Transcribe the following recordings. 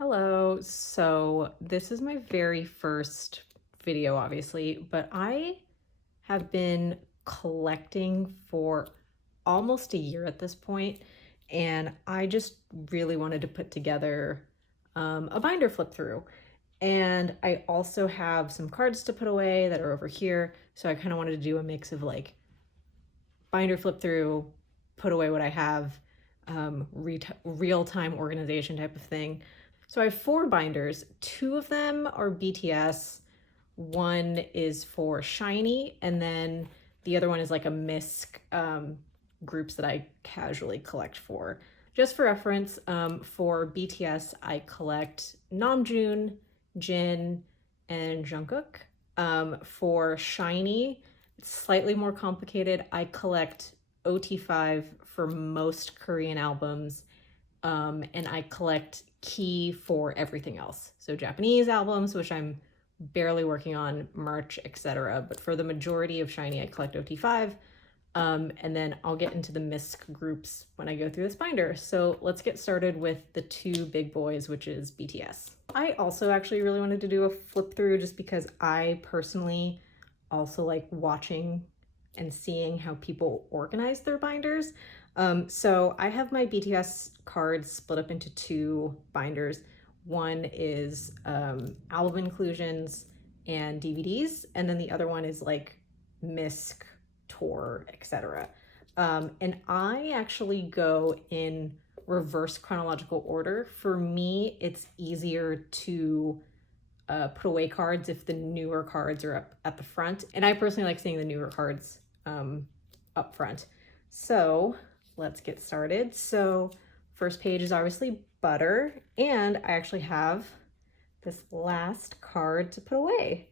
Hello, so this is my very first video, obviously, but I have been collecting for almost a year at this point, and I just really wanted to put together a binder flip through. And I also have some cards to put away that are over here, so I kind of wanted to do a mix of like binder flip through, put away what I have, real-time organization type of thing. So I have 4 binders. 2 of them are BTS. One is for SHINee, and then the other one is like a MISC groups that I casually collect for. Just for reference, for BTS, I collect Namjoon, Jin, and Jungkook. For SHINee, it's slightly more complicated. I collect OT5 for most Korean albums, and I collect Key for everything else. So Japanese albums, which I'm barely working on, merch, etc. But for the majority of SHINee, I collect OT5. And then I'll get into the MISC groups when I go through this binder. So let's get started with the 2 big boys, which is BTS. I also actually really wanted to do a flip through just because I personally also like watching and seeing how people organize their binders. So I have my BTS cards split up into 2 binders. One is album inclusions and DVDs, and then the other one is like MISC, tour, etc. And I actually go in reverse chronological order. For me, it's easier to put away cards if the newer cards are up at the front. And I personally like seeing the newer cards up front. So let's get started. So first page is obviously Butter, and I actually have this last card to put away.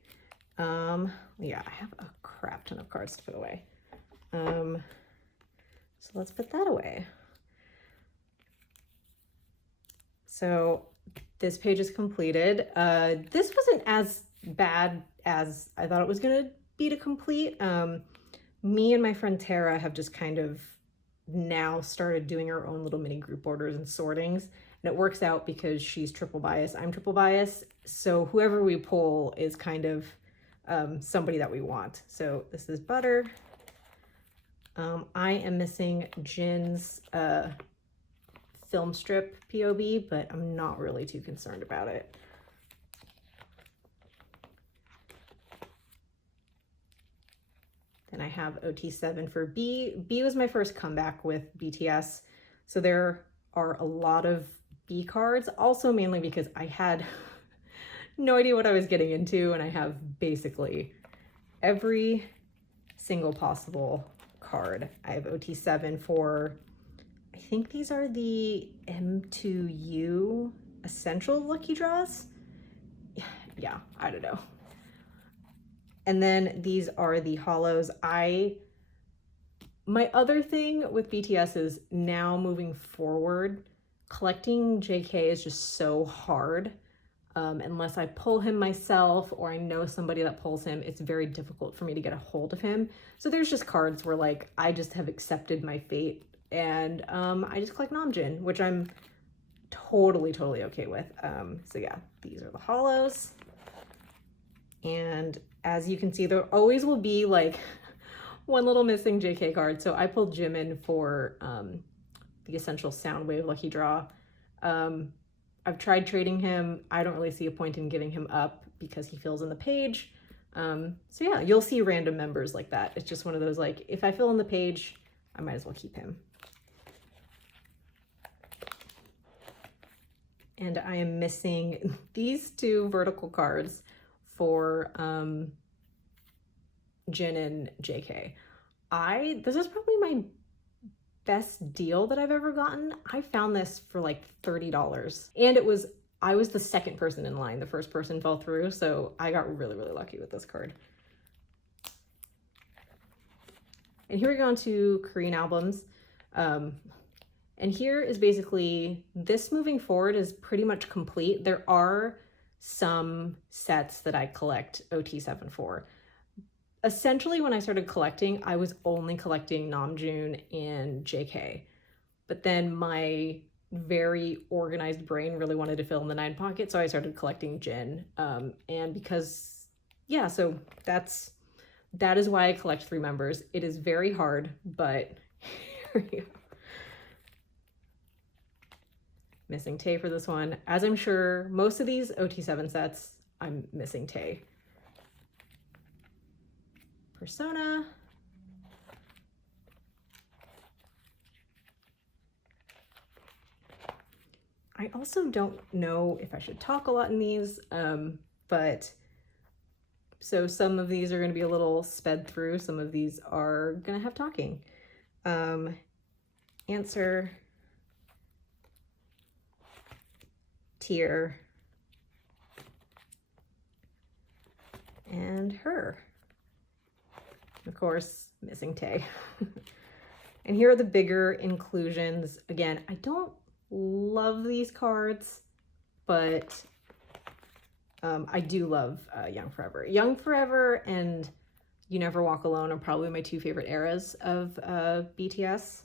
Yeah, I have a crap ton of cards to put away. So let's put that away. So this page is completed. This wasn't as bad as I thought it was gonna be to complete. Me and my friend Tara have just kind of now started doing our own little mini group orders and sortings, and it works out because she's triple bias, I'm triple bias, so whoever we pull is kind of somebody that we want. So this is Butter. I am missing Jin's film strip POV, but I'm not really too concerned about it. Then I have OT7 for B. B was my first comeback with BTS, so there are a lot of B cards, also mainly because I had no idea what I was getting into, and I have basically every single possible card. I have OT7 for, I think these are the M2U Essential Lucky Draws? Yeah, I don't know. And then these are the hollows. My other thing with BTS is now moving forward, collecting JK is just so hard. Unless I pull him myself or I know somebody that pulls him, it's very difficult for me to get a hold of him. So there's just cards where like I just have accepted my fate, and I just collect Namjoon, which I'm totally okay with. So yeah, these are the hollows. And as you can see, there always will be like one little missing JK card. So I pulled Jimin for the Essential Soundwave Lucky Draw. I've tried trading him. I don't really see a point in giving him up because he fills in the page. So yeah, you'll see random members like that. It's just one of those, like, if I fill in the page, I might as well keep him. And I am missing these 2 vertical cards for Jin and JK. This is probably my best deal that I've ever gotten. I found this for like $30, and I was the second person in line. The first person fell through, so I got really lucky with this card. And here we go on to Korean albums. And here is basically, this moving forward is pretty much complete. There are some sets that I collect OT7 for. Essentially, when I started collecting, I was only collecting Namjoon and JK. But then my very organized brain really wanted to fill in the 9 pocket, so I started collecting Jin. And because, yeah, so that is why I collect 3 members. It is very hard, but here we go. Missing Tae for this one. As I'm sure most of these OT7 sets, I'm missing Tae. Persona. I also don't know if I should talk a lot in these, but so some of these are going to be a little sped through. Some of these are going to have talking. Answer, Tier, and Her. Of course, missing Tae. And here are the bigger inclusions. Again, I don't love these cards, but I do love Young Forever. Young Forever and You Never Walk Alone are probably my 2 favorite eras of BTS.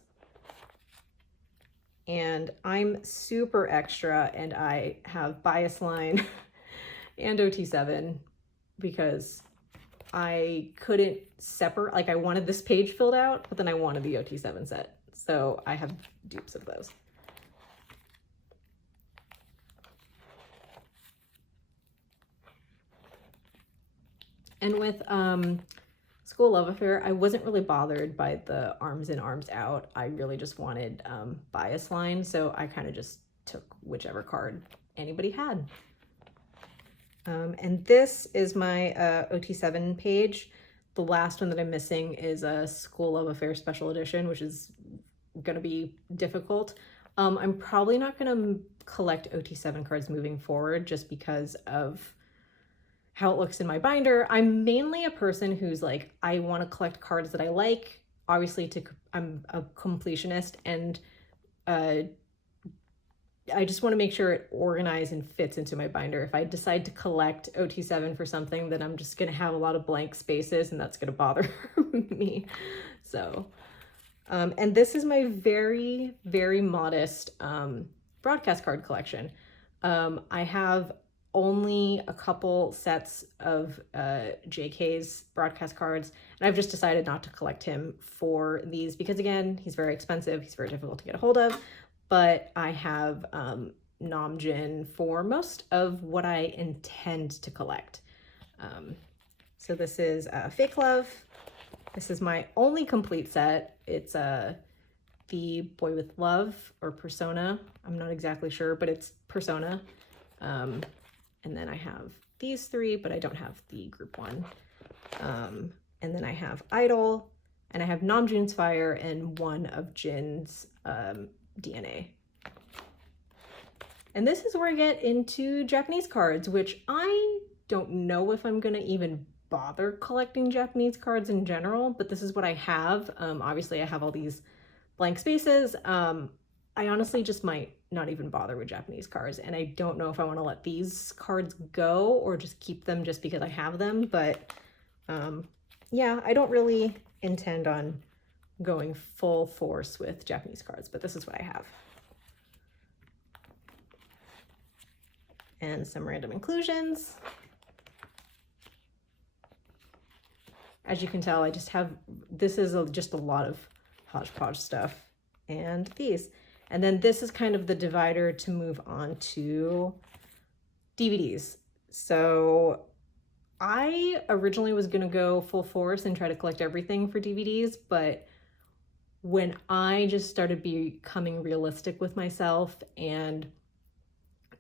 And I'm super extra, and I have Bias Line and OT7 because I couldn't separate, like I wanted this page filled out, but then I wanted the OT7 set. So I have dupes of those. And with School Love Affair, I wasn't really bothered by the arms in, arms out. I really just wanted Bias Line, so I kind of just took whichever card anybody had. And this is my OT7 page. The last one that I'm missing is a School Love Affair Special Edition, which is going to be difficult. I'm probably not going to collect OT7 cards moving forward just because of how it looks in my binder. I'm mainly a person who's like, I want to collect cards that I like. Obviously, I'm a completionist, and I just want to make sure it organized and fits into my binder. If I decide to collect OT7 for something, then I'm just going to have a lot of blank spaces, and that's going to bother me. So, and this is my very, very modest broadcast card collection. I have only a couple sets of JK's broadcast cards, and I've just decided not to collect him for these because, again, he's very expensive, he's very difficult to get a hold of, but I have Namjoon for most of what I intend to collect. So this is Fake Love. This is my only complete set. It's the Boy With Love, or Persona. I'm not exactly sure, but it's Persona. And then I have these 3, but I don't have the group one. And then I have Idol, and I have Namjoon's Fire and one of Jin's DNA. And this is where I get into Japanese cards, which I don't know if I'm going to even bother collecting Japanese cards in general, but this is what I have. Obviously, I have all these blank spaces. I honestly just might not even bother with Japanese cards, and I don't know if I want to let these cards go or just keep them just because I have them, but yeah, I don't really intend on going full force with Japanese cards, but this is what I have. And some random inclusions. As you can tell, I just have, this is just a lot of hodgepodge stuff, and these. And then this is kind of the divider to move on to DVDs. So I originally was going to go full force and try to collect everything for DVDs, but when I just started becoming realistic with myself and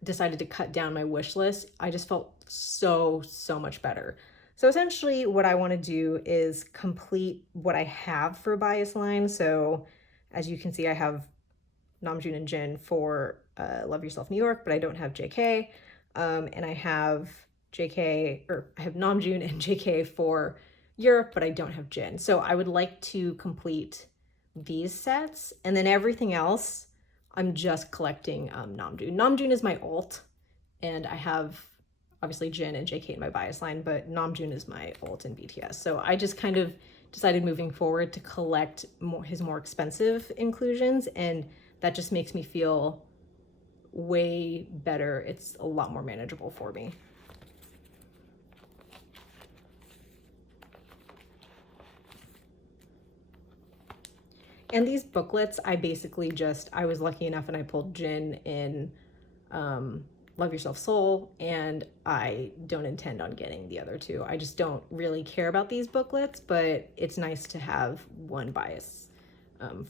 decided to cut down my wish list, I just felt so much better. So essentially what I want to do is complete what I have for Bias Line. So as you can see, I have Namjoon and Jin for Love Yourself New York, but I don't have JK. And I have I have Namjoon and JK for Europe, but I don't have Jin. So I would like to complete these sets, and then everything else, I'm just collecting Namjoon. Namjoon is my ult, and I have obviously Jin and JK in my Bias Line, but Namjoon is my ult in BTS. So I just kind of decided moving forward to collect his more expensive inclusions, and that just makes me feel way better. It's a lot more manageable for me. And these booklets, I basically I was lucky enough and I pulled Jin in Love Yourself Soul, and I don't intend on getting the other two. I just don't really care about these booklets, but it's nice to have one bias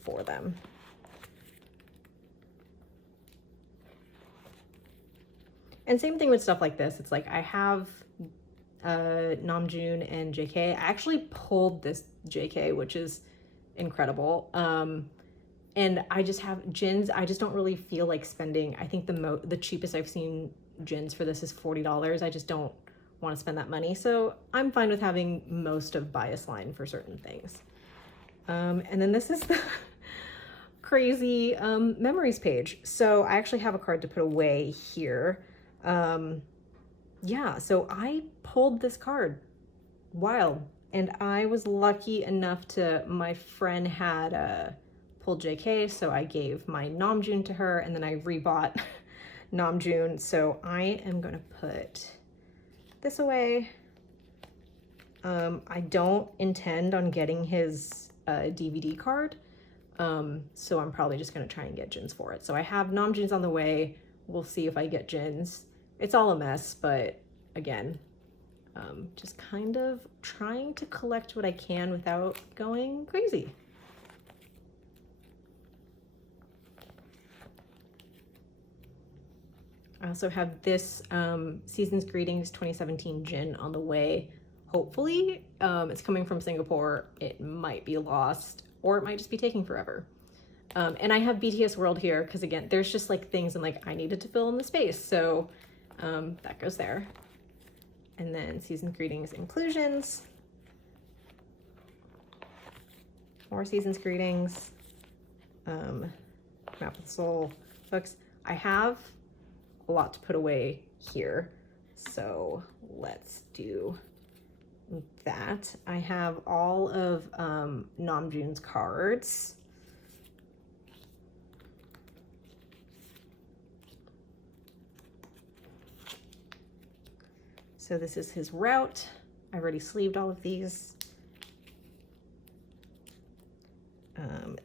for them. And same thing with stuff like this. It's like I have Namjoon and JK. I actually pulled this JK, which is incredible. And I just have Jins. I just don't really feel like spending. I think the cheapest I've seen Jins for this is $40. I just don't want to spend that money. So I'm fine with having most of bias line for certain things. And then this is the crazy memories page. So I actually have a card to put away here. Yeah, so I pulled this card. Wild. And I was lucky enough my friend had pulled JK, so I gave my Namjoon to her, and then I rebought Namjoon. So I am gonna put this away. I don't intend on getting his DVD card, so I'm probably just gonna try and get Jins for it. So I have Namjoons on the way. We'll see if I get Jins. It's all a mess, but again, just kind of trying to collect what I can without going crazy. I also have this Season's Greetings 2017 Jin on the way. Hopefully, it's coming from Singapore. It might be lost, or it might just be taking forever. And I have BTS World here because, again, there's just like things and like I needed to fill in the space, so that goes there. And then Season's Greetings Inclusions. More Season's Greetings. Map of the Soul books. I have a lot to put away here, so let's do that. I have all of Namjoon's cards. So this is his route. I already sleeved all of these.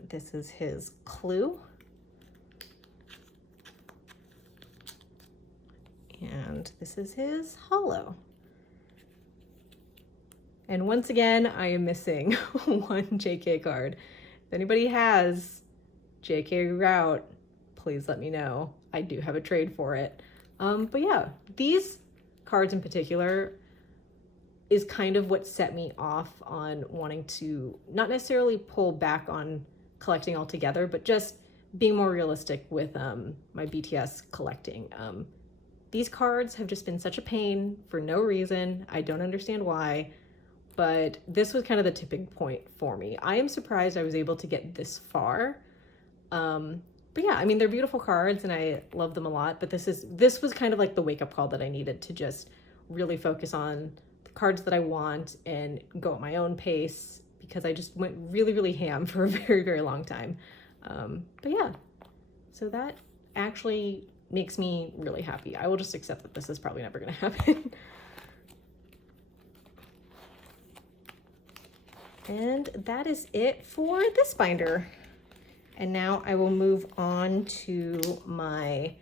This is his clue. And this is his holo. And once again, I am missing one JK card. If anybody has JK route, please let me know. I do have a trade for it. But yeah, these cards in particular is kind of what set me off on wanting to not necessarily pull back on collecting altogether, but just being more realistic with my BTS collecting. These cards have just been such a pain for no reason. I don't understand why, but this was kind of the tipping point for me. I am surprised I was able to get this far. But yeah, I mean, they're beautiful cards and I love them a lot, but this was kind of like the wake-up call that I needed to just really focus on the cards that I want and go at my own pace, because I just went really, really ham for a very, very long time. But yeah, so that actually makes me really happy. I will just accept that this is probably never going to happen. And that is it for this binder. And now I will move on to my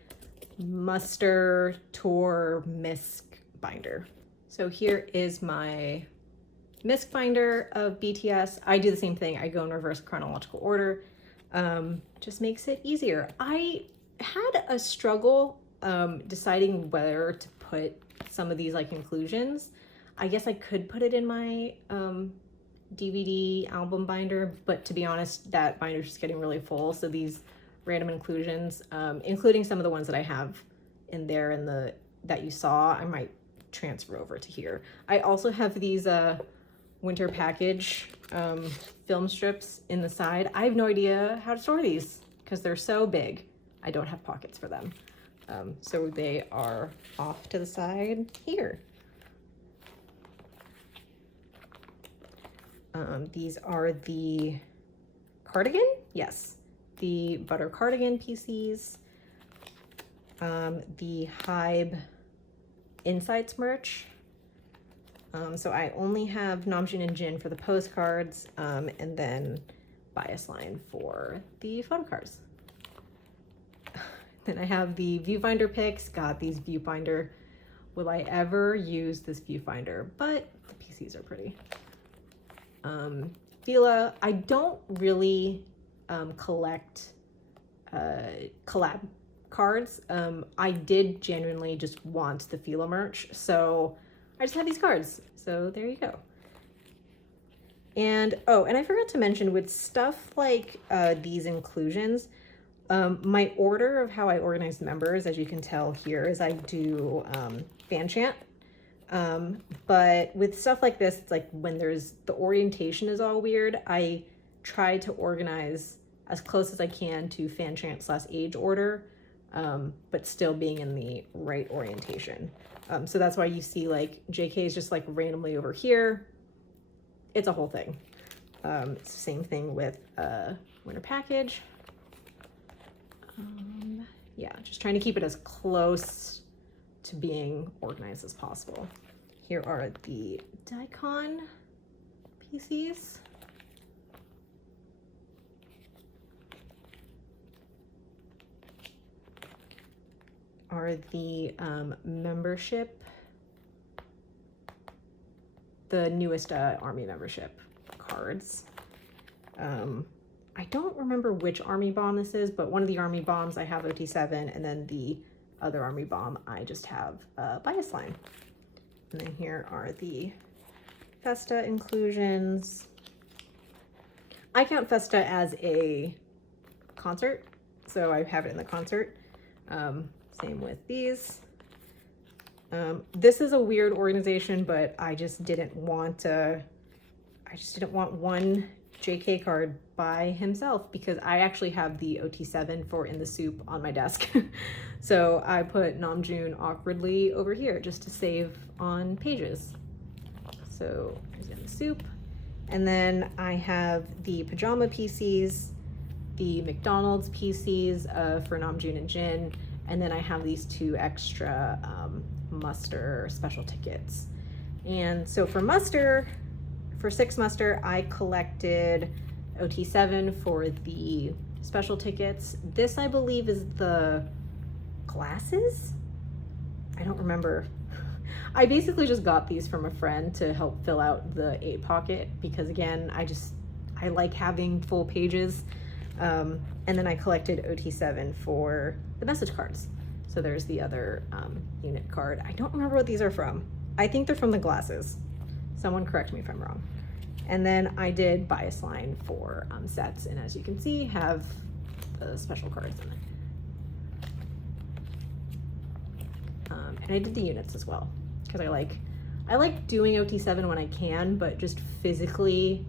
Muster Tour Misc binder. So here is my Misc binder of BTS. I do the same thing. I go in reverse chronological order. Just makes it easier. I had a struggle deciding whether to put some of these like inclusions. I guess I could put it in my DVD album binder, but to be honest, that binder is just getting really full. So these random inclusions, including some of the ones that I have in there and that you saw, I might transfer over to here. I also have these winter package film strips in the side. I have no idea how to store these because they're so big. I don't have pockets for them. So they are off to the side here. These are the cardigan, yes, the butter cardigan PCs. the Hybe Insights merch. So I only have Namjoon and Jin for the postcards, and then bias line for the photocards. Then I have the viewfinder picks. God, these viewfinder, will I ever use this viewfinder? But the PCs are pretty. Fila, I don't really collect collab cards. I did genuinely just want the Fila merch, so I just have these cards. So there you go. And oh, and I forgot to mention, with stuff like these inclusions, my order of how I organize members, as you can tell here, is I do fan chant. But with stuff like this, it's like when there's the orientation is all weird, I try to organize as close as I can to fan chant / age order, but still being in the right orientation. So that's why you see like JK is just like randomly over here. It's a whole thing. Same thing with winter package. Yeah, just trying to keep it as close to being organized as possible. Here are the Daikon PCs. Are the membership, the newest army membership cards. I don't remember which army bomb this is, but one of the army bombs I have OT7, and then the other army bomb I just have bias line. And then here are the Festa inclusions. I count Festa as a concert, so I have it in the concert. Same with these. This is a weird organization, but I just didn't want one JK card by himself, because I actually have the OT7 for In the Soup on my desk. So I put Namjoon awkwardly over here just to save on pages. So there's In the Soup. And then I have the pajama PCs, the McDonald's PCs for Namjoon and Jin, and then I have these 2 extra muster special tickets. And so for muster, for 6 muster, I collected OT7 for the special tickets. This, I believe, is the glasses? I don't remember. I basically just got these from a friend to help fill out the 8 pocket, because again, I like having full pages. And then I collected OT7 for the message cards. So there's the other unit card. I don't remember what these are from. I think they're from the glasses. Someone correct me if I'm wrong. And then I did bias line for sets, and as you can see, have the special cards in it. And I did the units as well, because I like doing OT7 when I can, but just physically,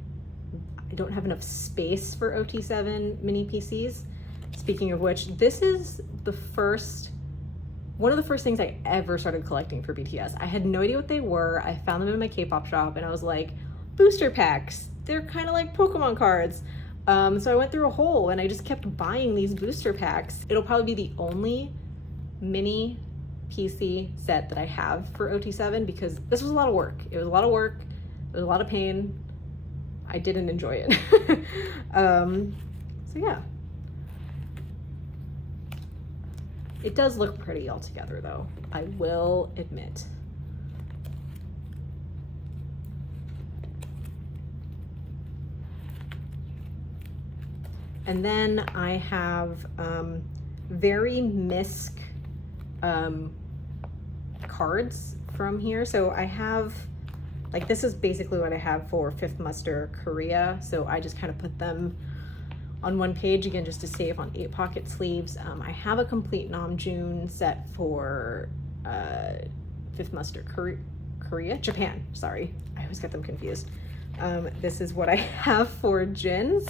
I don't have enough space for OT7 mini PCs. Speaking of which, this is one of the first things I ever started collecting for BTS. I had no idea what they were. I found them in my K-pop shop, and I was like, booster packs. They're kind of like Pokemon cards. So I went through a hole, and I just kept buying these booster packs. It'll probably be the only mini PC set that I have for OT7, because this was a lot of work. It was a lot of work. It was a lot of pain. I didn't enjoy it. So yeah. It does look pretty altogether, though, I will admit. And then I have very misc cards from here. So I have, like, this is basically what I have for 5th muster Korea. So I just kind of put them on one page, again, just to save on 8 pocket sleeves. I have a complete Namjoon set for 5th muster Japan, sorry. I always get them confused. This is what I have for Jin's.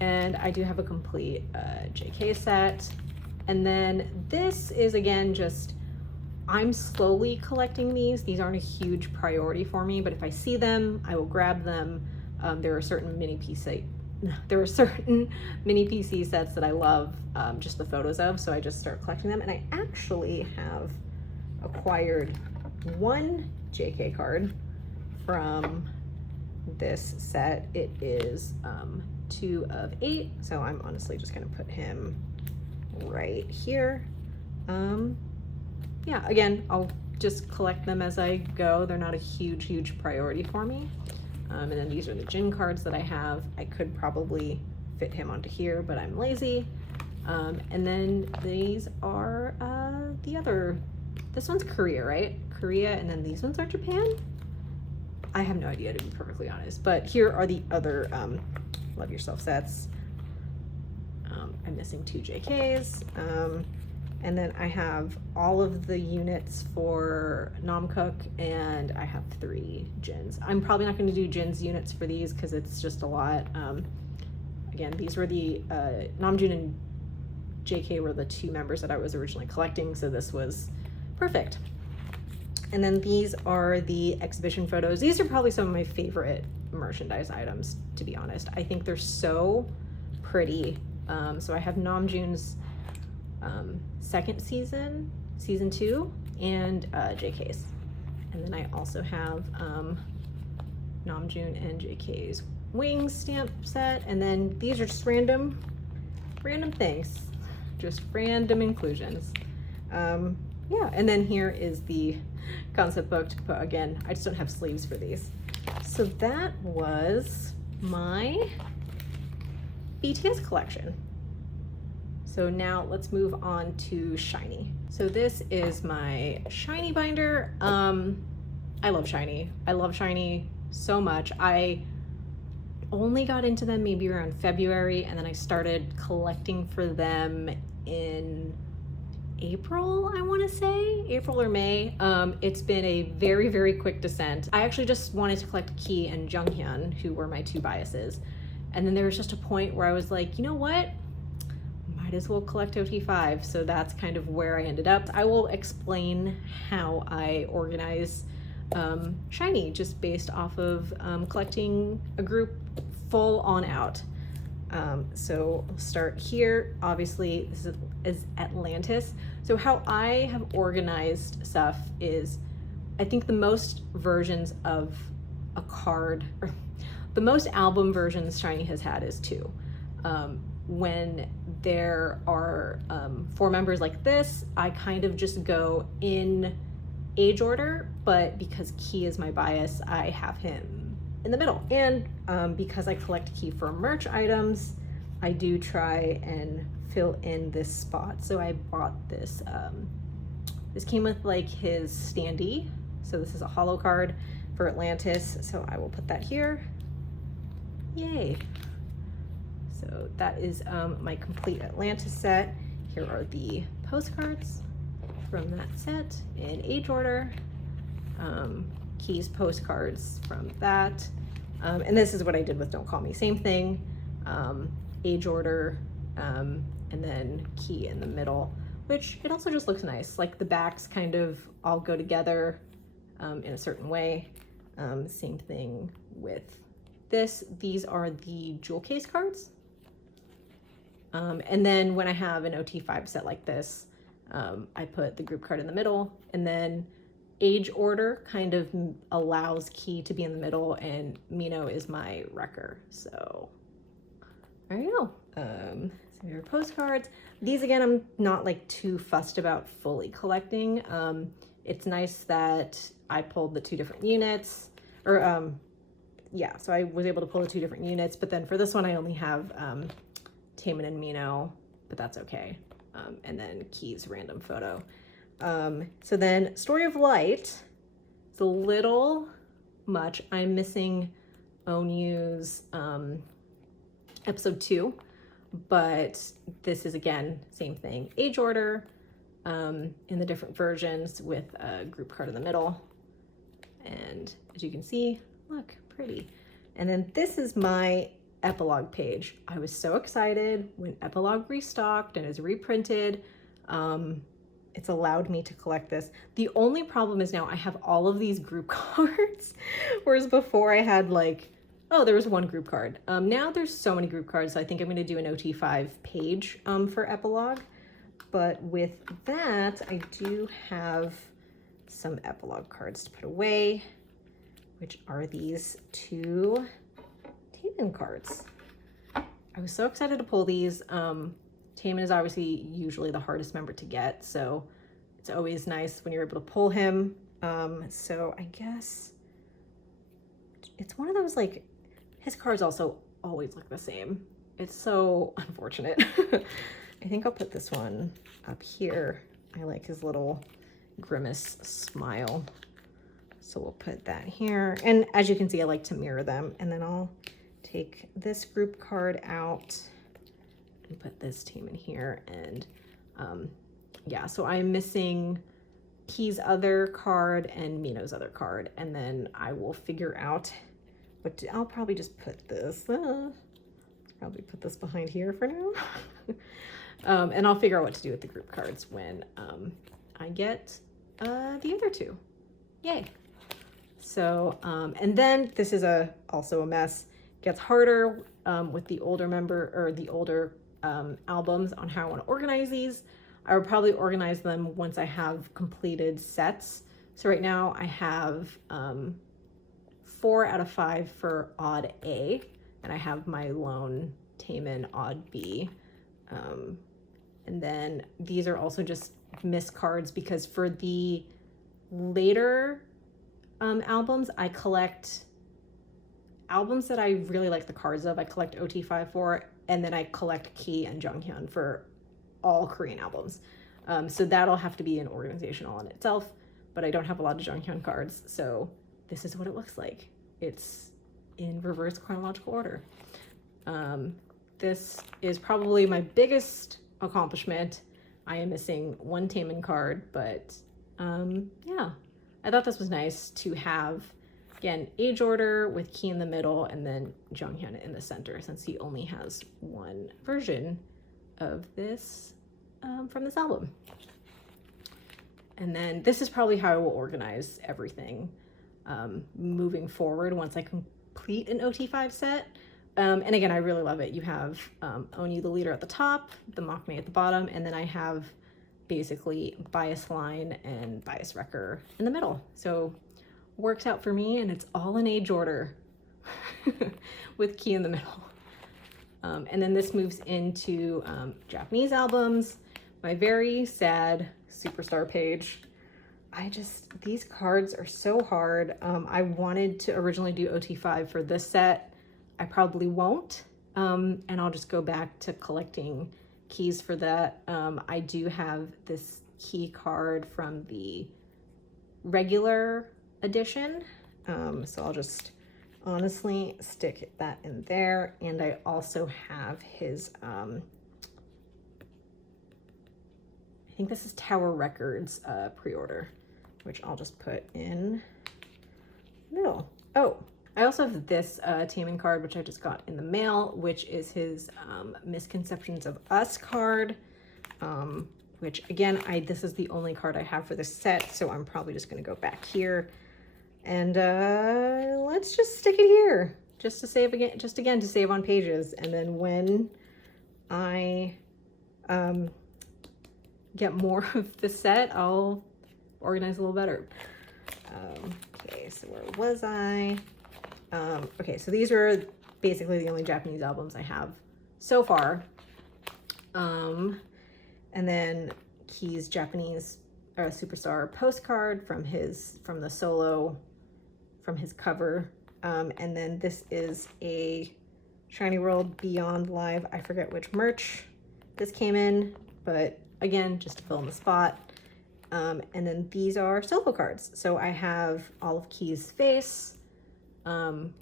And I do have a complete JK set. And then this is, again, just, I'm slowly collecting these. These aren't a huge priority for me, but if I see them, I will grab them. There are certain mini there are certain mini PC sets that I love just the photos of, so I just start collecting them. And I actually have acquired one JK card from this set. It is 2 of 8, so I'm honestly just gonna put him right here. Yeah, again, I'll just collect them as I go. They're not a huge priority for me. And then these are the Jin cards that I have. I could probably fit him onto here, but I'm lazy. And then these are the other, this one's Korea, right? Korea, and then these ones are Japan? I have no idea, to be perfectly honest. But here are the other Love Yourself sets. I'm missing 2 JKs. And then I have all of the units for Namkook, and I have 3 Jins. I'm probably not going to do Jin's units for these because it's just a lot. Again, these were the Namjoon and JK were the 2 members that I was originally collecting, so this was perfect. And then these are the exhibition photos. These are probably some of my favorite merchandise items, to be honest. I think they're so pretty. So I have Namjoon's second season, season 2, and JK's. And then I also have Namjoon and JK's wings stamp set. And then these are just random things, just random inclusions. Yeah, and then here is the concept book to put. Again, I just don't have sleeves for these. So that was my BTS collection. So now let's move on to SHINee. So this is my SHINee binder. I love SHINee. I love SHINee so much. I only got into them maybe around February, and then I started collecting for them in April, I want to say, April or May. It's been a very quick descent. I actually just wanted to collect Key and Junghyun, who were my 2 biases. And then there was just a point where I was like, you know what? Might as well collect OT5. So that's kind of where I ended up. I will explain how I organize SHINee just based off of collecting a group full on out. So we'll start here. Obviously, this is Atlantis. So how I have organized stuff is, I think the most versions of a card, or the most album versions SHINee has had is 2. When there are 4 members like this, I kind of just go in age order, but because Key is my bias, I have him in the middle. And because I collect Key for merch items, I do try and fill in this spot. So I bought this, this came with like his standee. So this is a holo card for Atlantis. So I will put that here. Yay. So that is my complete Atlantis set. Here are the postcards from that set in age order. Key's postcards from that. And this is what I did with Don't Call Me. Same thing, age order, and then Key in the middle, which it also just looks nice. Like the backs kind of all go together in a certain way. Same thing with this. These are the jewel case cards. And then when I have an OT5 set like this, I put the group card in the middle, and then age order kind of allows Key to be in the middle, and Mino is my wrecker. So there you go. Some of your postcards. These, again, I'm not like too fussed about fully collecting. It's nice that I pulled the 2 different units, or yeah, so I was able to pull the 2 different units, but then for this one I only have Taemin and Mino, but that's okay. And then Key's random photo. So then Story of Light is a little much. I'm missing Onyu's episode 2, but this is, again, same thing. Age order in the different versions with a group card in the middle. And as you can see, look, pretty. And then this is my Epilogue page. I was so excited when Epilogue restocked and is reprinted. It's allowed me to collect this. The only problem is now I have all of these group cards, whereas before I had like Oh, there was one group card. Now there's so many group cards, so I think I'm going to do an OT5 page for Epilogue. But with that, I do have some Epilogue cards to put away, which are these two Taemin cards. I was so excited to pull these. Taemin is obviously usually the hardest member to get, so it's always nice when you're able to pull him. So I guess it's one of those, like, his cards also always look the same. It's so unfortunate. I think I'll put this one up here. I like his little grimace smile. So we'll put that here. And as you can see, I like to mirror them. And then I'll take this group card out and put this team in here. And yeah, so I'm missing Key's other card and Mino's other card. And then I will figure out what to, I'll probably just put this, probably put this behind here for now. And I'll figure out what to do with the group cards when I get the other two. Yay. So, and then this is also a mess. Gets harder with the older member or the older albums on how I want to organize these. I would probably organize them once I have completed sets. So right now I have 4 out of 5 for odd A, and I have my lone Taemin odd B. And then these are also just missed cards because for the later albums, I collect albums that I really like the cards of. I collect OT5 for, and then I collect Key and Jonghyun for all Korean albums. So that'll have to be an organization all in itself, but I don't have a lot of Jonghyun cards, so this is what it looks like. It's in reverse chronological order. This is probably my biggest accomplishment. I am missing one Taemin card, but yeah, I thought this was nice to have, again, age order with Key in the middle and then Jonghyun in the center, since he only has one version of this from this album. And then this is probably how I will organize everything moving forward once I complete an OT5 set. And again, I really love it. You have Oni the leader at the top, the Maknae at the bottom, and then I have basically Bias Line and Bias Wrecker in the middle. So works out for me, and it's all in age order with Key in the middle. And then this moves into Japanese albums, my very sad Superstar page. These cards are so hard. I wanted to originally do OT5 for this set. I probably won't, and I'll just go back to collecting keys for that. I do have this key card from the regular edition, so I'll just honestly stick that in there. And I also have his, I think this is Tower Records pre-order, which I'll just put in the middle. Oh, I also have this Taemin card, which I just got in the mail, which is his Misconceptions of Us card, which again, this is the only card I have for this set, so I'm probably just gonna go back here. And let's just stick it here, just to save again, to save on pages. And then when I get more of the set, I'll organize a little better. Okay, so where was I? Okay, so these are basically the only Japanese albums I have so far. And then Key's Japanese Superstar postcard from his cover. And then this is a SHINee World Beyond Live. I forget which merch this came in, but again, just to fill in the spot. And then these are solo cards. So I have all of Key's face,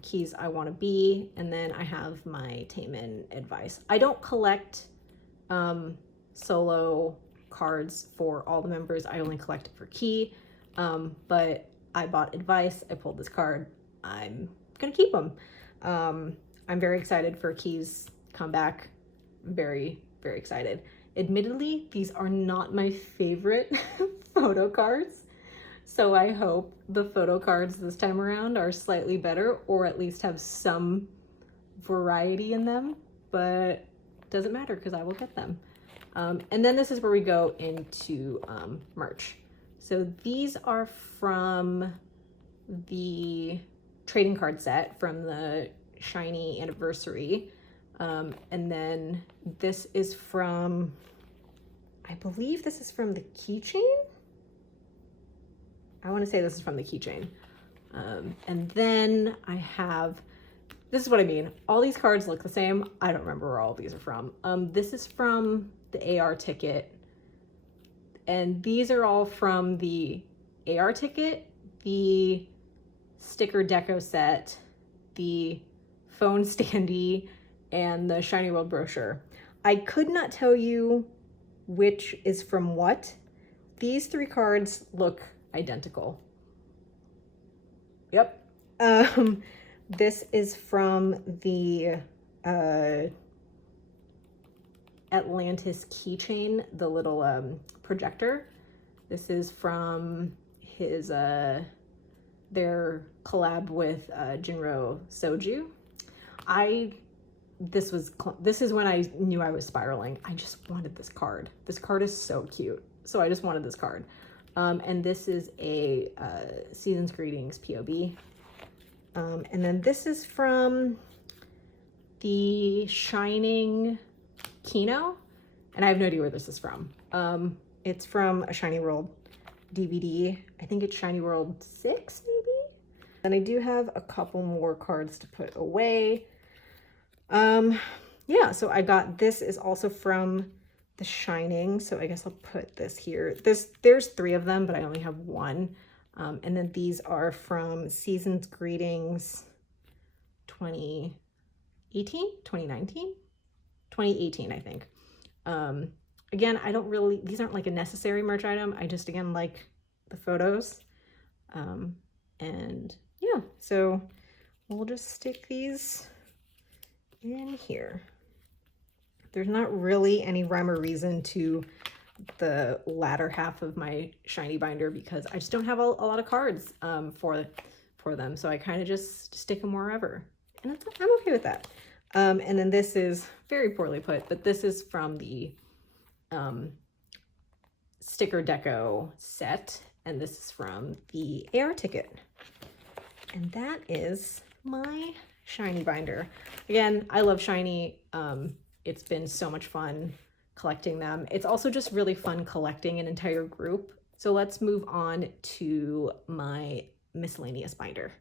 Key's I Want to Be, and then I have my Taemin Advice. I don't collect solo cards for all the members. I only collect it for Key, but I bought Advice. I pulled this card. I'm gonna keep them. I'm very excited for Key's comeback. Very, very excited. Admittedly, these are not my favorite photo cards. So I hope the photo cards this time around are slightly better, or at least have some variety in them, but doesn't matter because I will get them. And then this is where we go into merch. So these are from the trading card set from the SHINee anniversary. And then this is from, I believe this is from the keychain. I want to say this is from the keychain. And then I have, this is what I mean. All these cards look the same. I don't remember where all these are from. This is from the AR ticket. And these are all from the AR ticket, the sticker deco set, the phone standee, and the SHINee World brochure. I could not tell you which is from what. These three cards look identical. Yep. This is from the Atlantis keychain, the little projector. This is from his their collab with Jinro Soju. This is when I knew I was spiraling. I just wanted this card. This card is so cute. So I just wanted this card. And this is a Season's Greetings POB. And then this is from the Shining Kino. And I have no idea where this is from. It's from a SHINee World DVD. I think it's SHINee World 6, maybe? And I do have a couple more cards to put away. Yeah, so I got, this is also from The Shining, so I guess I'll put this here. There's three of them, but I only have one. And then these are from Season's Greetings 2018, 2019, 2018, I think. Again, I don't really, these aren't like a necessary merch item. I just, again, like the photos. And yeah, so we'll just stick these in here. There's not really any rhyme or reason to the latter half of my SHINee binder because I just don't have a lot of cards for them. So I kind of just stick them wherever. And I'm okay with that. And then this is very poorly put, but this is from the sticker deco set. And this is from the AR ticket. And that is my SHINee binder. Again, I love SHINee. It's been so much fun collecting them. It's also just really fun collecting an entire group. So let's move on to my miscellaneous binder.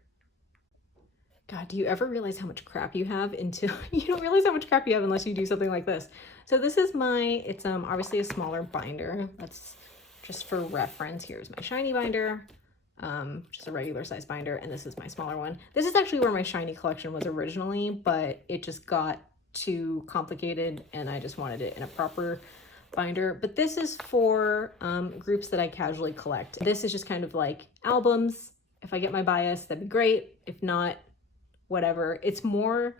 God, do you ever realize how much crap you have until you don't realize how much crap you have unless you do something like this? So this is it's obviously a smaller binder. That's just for reference. Here's my SHINee binder, just a regular size binder, and this is my smaller one. This is actually where my SHINee collection was originally, but it just got too complicated and I just wanted it in a proper binder. But this is for groups that I casually collect. This is just kind of like albums. If I get my bias, that'd be great. If not, whatever. It's more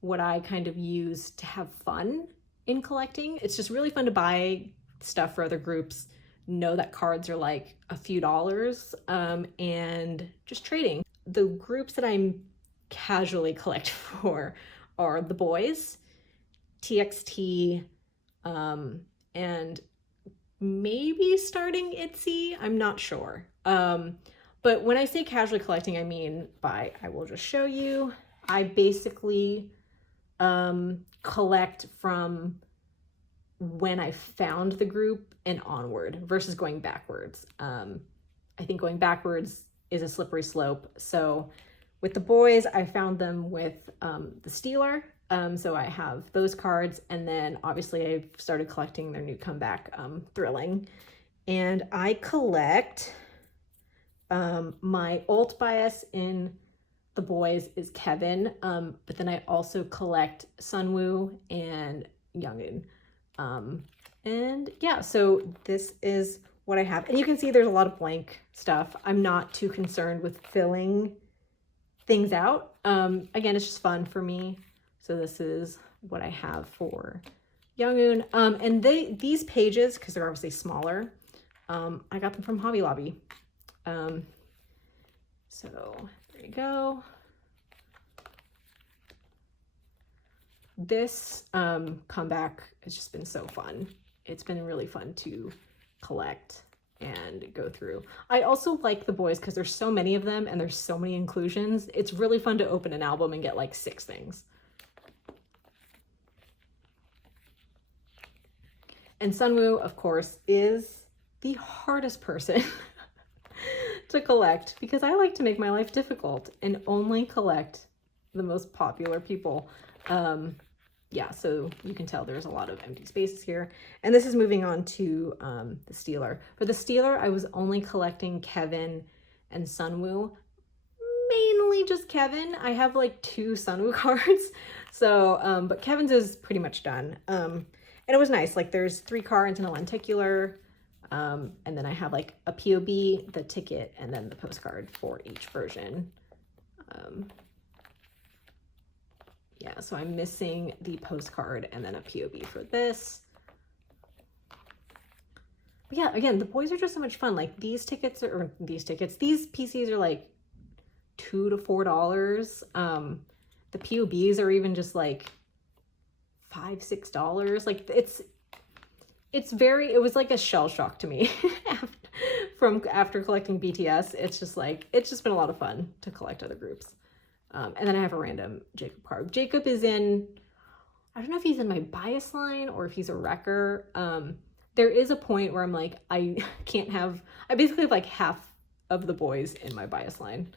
what I kind of use to have fun in collecting. It's just really fun to buy stuff for other groups, know that cards are like a few dollars, and just trading. The groups that I'm casually collect for are the Boyz, Txt, and maybe starting Itzy, I'm not sure. But when I say casually collecting, I mean I will just show you, I basically collect from when I found the group and onward versus going backwards. I think going backwards is a slippery slope. So with the Boyz, I found them with the Stealer. So I have those cards, and then obviously I've started collecting their new comeback, Thrilling. And I collect, my alt bias in the Boyz is Kevin, but then I also collect Sunwoo and Youngun. And yeah, so this is what I have. And you can see there's a lot of blank stuff. I'm not too concerned with filling things out. Again, it's just fun for me. So this is what I have for Youngun. And these pages, because they're obviously smaller, I got them from Hobby Lobby. So there you go. This comeback has just been so fun. It's been really fun to collect and go through. I also like the Boyz because there's so many of them and there's so many inclusions. It's really fun to open an album and get like 6 things. And Sunwoo, of course, is the hardest person to collect because I like to make my life difficult and only collect the most popular people. Yeah, so you can tell there's a lot of empty spaces here. And this is moving on to the Stealer. For the Stealer, I was only collecting Kevin and Sunwoo. Mainly just Kevin. I have like 2 Sunwoo cards. So, but Kevin's is pretty much done. And it was nice. Like there's 3 cards and a lenticular. And then I have like a POB, the ticket, and then the postcard for each version. Yeah, so I'm missing the postcard and then a POB for this. But yeah, again, the Boyz are just so much fun. Like these PCs are like $2 to $4. The POBs are even just like $5, $6. Like it was like a shell shock to me after collecting BTS. It's just been a lot of fun to collect other groups. And then I have a random Jacob card. Jacob is in, I don't know if he's in my bias line or if he's a wrecker. There is a point where I'm like, I basically have like half of the Boyz in my bias line.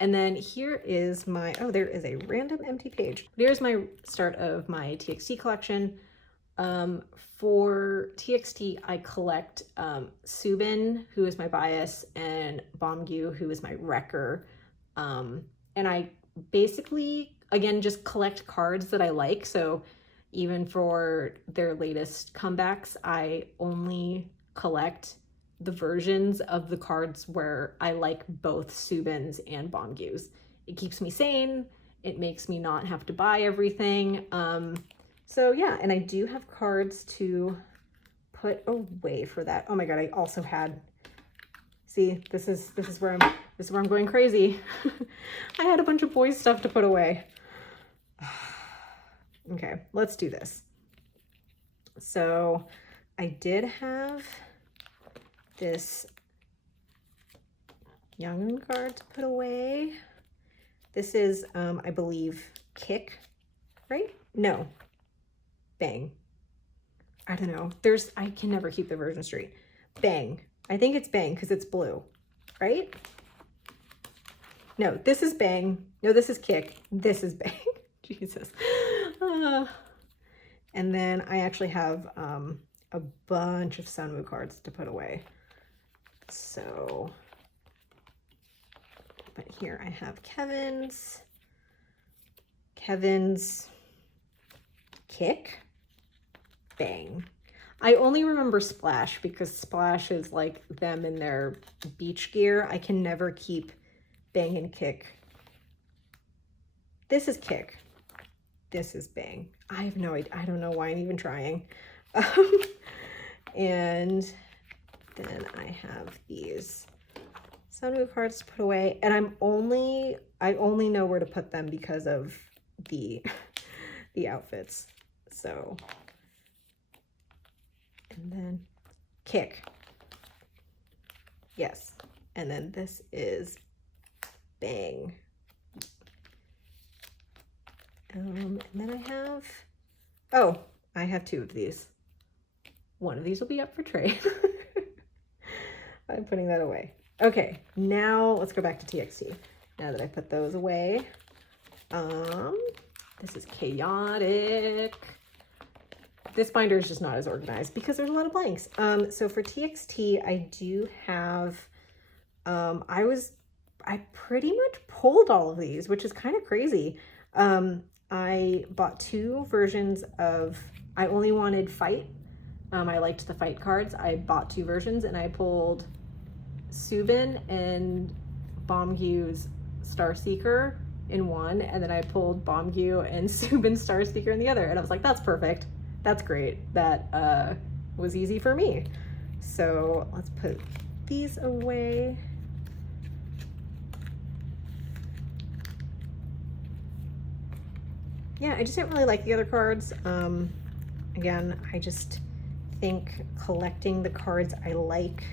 And then here is there is a random empty page. Here's my start of my Txt collection. For Txt, I collect Subin, who is my bias, and Bomgyu, who is my wrecker. And I basically, again, just collect cards that I like. So even for their latest comebacks, I only collect the versions of the cards where I like both Subins and Bomgyus. It keeps me sane. It makes me not have to buy everything. So yeah, and I do have cards to put away for that. Oh my God, I also had, see, this is where I'm going crazy. I had a bunch of Boyz stuff to put away. Okay, let's do this. So I did have this Young card to put away. This is, I believe, Kick, right? No, Bang. I don't know. I can never keep the version straight. Bang. I think it's Bang because it's blue, right? No, this is Bang. No, this is Kick. This is Bang. Jesus. And then I actually have a bunch of Sunwoo cards to put away. So, but here I have Kevin's, Kick, Bang. I only remember Splash because Splash is like them in their beach gear. I can never keep Bang and Kick. This is Kick. This is Bang. I have no idea. I don't know why I'm even trying. And then I have these Sunwoo cards to put away. And I only know where to put them because of the outfits. So, and then Kick. Yes. And then this is Bang. And then I have 2 of these. One of these will be up for trade. I'm putting that away. Okay, now let's go back to TXT. Now that I put those away, this is chaotic. This binder is just not as organized because there's a lot of blanks. So for TXT, I do have, I pretty much pulled all of these, which is kind of crazy. I bought 2 versions of, I only wanted Fight. I liked the Fight cards. I bought 2 versions and I pulled Subin and Bomgyu's Star Seeker in one, and then I pulled Bomgyu and Subin Star Seeker in the other. And I was like, that's perfect. That's great. That was easy for me. So let's put these away. Yeah, I just didn't really like the other cards. Again, I just think collecting the cards I like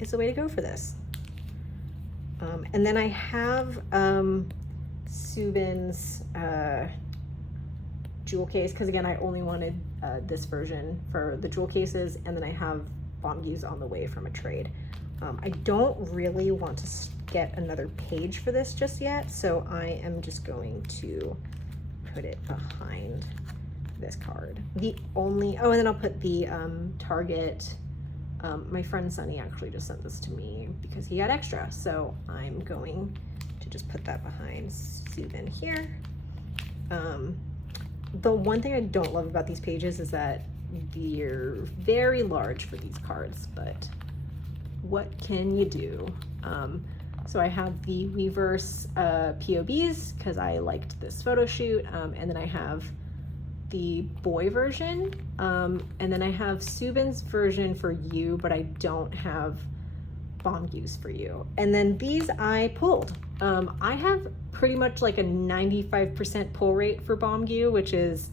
is the way to go for this. And then I have Subin's jewel case, because again, I only wanted this version for the jewel cases, and then I have Bombus on the way from a trade. I don't really want to get another page for this just yet, so I am just going to put it behind this card. The only, oh, and then I'll put the Target. My friend Sunny actually just sent this to me because he had extra, so I'm going to just put that behind Subin here. The one thing I don't love about these pages is that they're very large for these cards, but what can you do? So I have the Weverse POBs because I liked this photo shoot, and then I have the boy version, and then I have Subin's version for you, but I don't have Bombus for you. And then these I pulled. I have pretty much like a 95% pull rate for Bombus, which is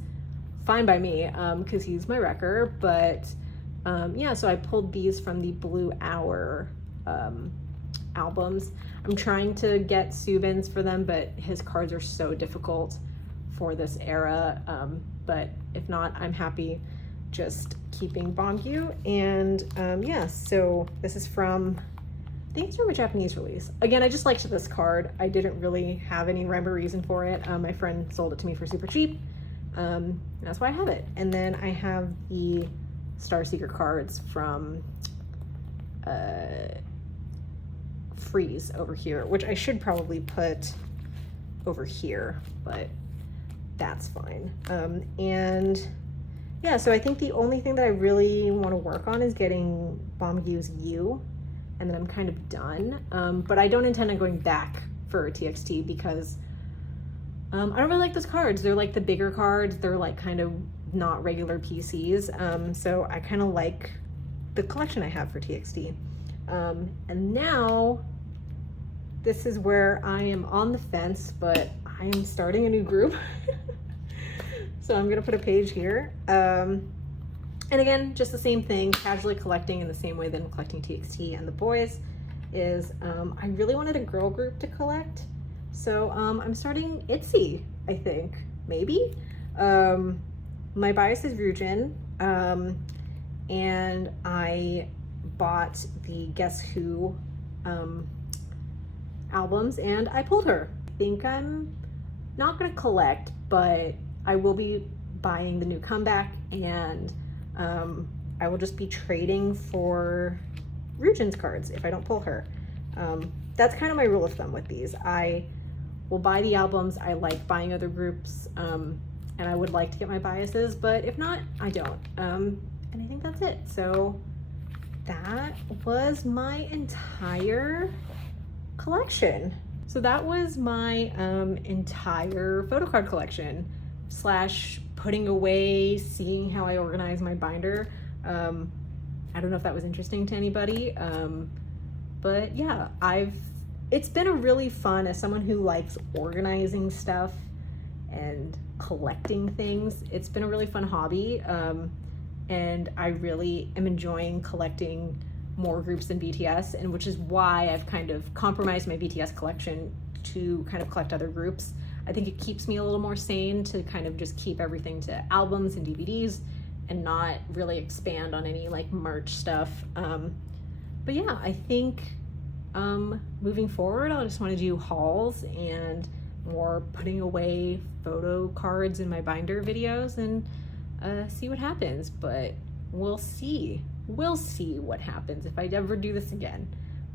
fine by me because he's my wrecker, but yeah, so I pulled these from the Blue Hour albums. I'm trying to get Subin's for them, but his cards are so difficult for this era. But if not, I'm happy just keeping Bombus. And yeah, so this is from, I think it's from a Japanese release. Again, I just liked this card. I didn't really have any rhyme or reason for it. My friend sold it to me for super cheap. That's why I have it. And then I have the Starseeker cards from Freeze over here, which I should probably put over here, but that's fine. And yeah, so I think the only thing that I really want to work on is getting Bombus U, and then I'm kind of done. But I don't intend on going back for TXT because I don't really like those cards. They're like the bigger cards. They're like kind of not regular PCs. So I kind of like the collection I have for TXT. And now this is where I am on the fence, but I am starting a new group. So I'm gonna put a page here. And again, just the same thing, casually collecting in the same way that I'm collecting TXT and the Boyz is, I really wanted a girl group to collect. So I'm starting Itzy, I think, maybe. My bias is Ryujin, and I bought the Guess Who albums and I pulled her. I think I'm not gonna collect, but I will be buying the new comeback, and I will just be trading for Ryujin's cards if I don't pull her. That's kind of my rule of thumb with these. I will buy the albums. I like buying other groups, and I would like to get my biases, but if not, I don't. And I think that's it. So that was my entire collection. So that was my entire photocard collection slash putting away, seeing how I organize my binder. I don't know if that was interesting to anybody, but yeah, it's been a really fun, as someone who likes organizing stuff and collecting things, it's been a really fun hobby, and I really am enjoying collecting more groups than BTS, and which is why I've kind of compromised my BTS collection to kind of collect other groups. I think it keeps me a little more sane to kind of just keep everything to albums and DVDs and not really expand on any like merch stuff. But yeah, I think moving forward, I'll just want to do hauls and more putting away photo cards in my binder videos and see what happens. But we'll see. We'll see what happens if I ever do this again.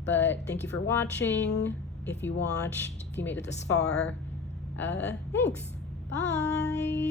But thank you for watching. If you watched, if you made it this far, thanks. Bye.